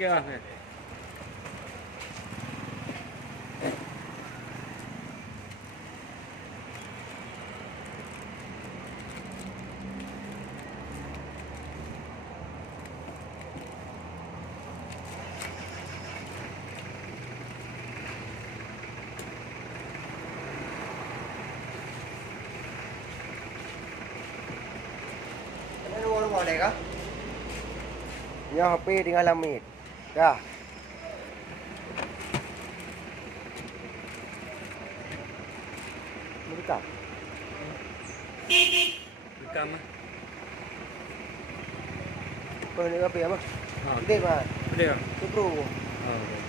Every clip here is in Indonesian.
Ya. Ano mo ka? Nya HP dengan lamit. Dah. Buka. Rekam ah. Kau ni apa ya, Mas? Oh, Gede, Mas. dia. Tu pro. Oh, okay.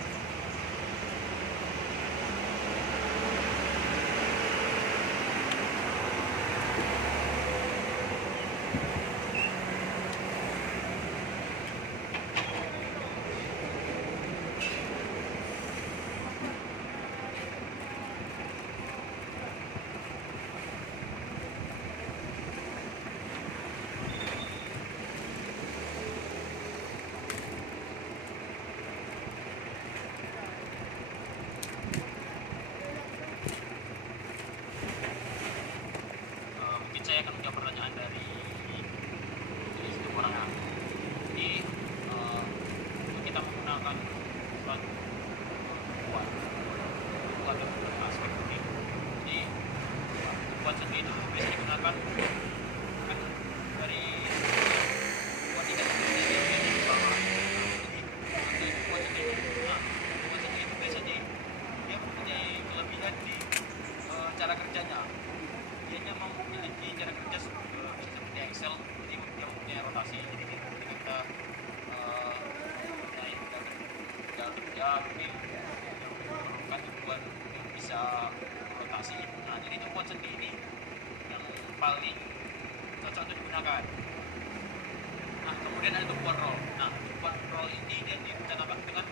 Mungkin saya akan menjawab pertanyaan dari satu orang ya. Jadi kita menggunakan suatu kuat ada beberapa aspek ini. Jadi kuat sendiri itu bisa digunakan kan dari kuat ikan sendiri di bawah. Jadi kuat sendiri, nah kuat sendiri itu biasanya dia mempunyai kelebihan di cara kerjanya. Dia memiliki cara kerja seperti Excel, jadi dia mempunyai rotasi. Jadi ketika kita mempunyai jam kerja mungkin yang memerlukan ribuan bisa rotasi. Nah jadi itu kuat sendiri yang paling cocok untuk digunakan. Nah kemudian ada tumpuan roll. Nah tumpuan roll ini dia direncanakan dengan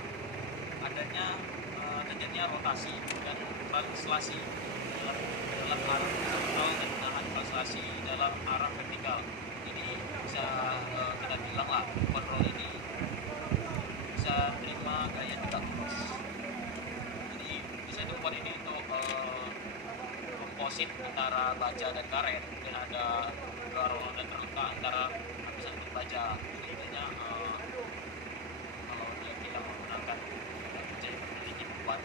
adanya terjadinya rotasi dan translasi dalam arah horizontal dan menahan translasi dalam arah vertikal. Jadi bisa kita bilang lah control ini bisa terima gaya tegak lurus. Jadi bisa dibuat ini untuk komposit antara baja dan karet, dan ada juga roller terletak antara lapisan kulit baja. Jadi intinya kalau dia bilang menggunakan baja yang memiliki beban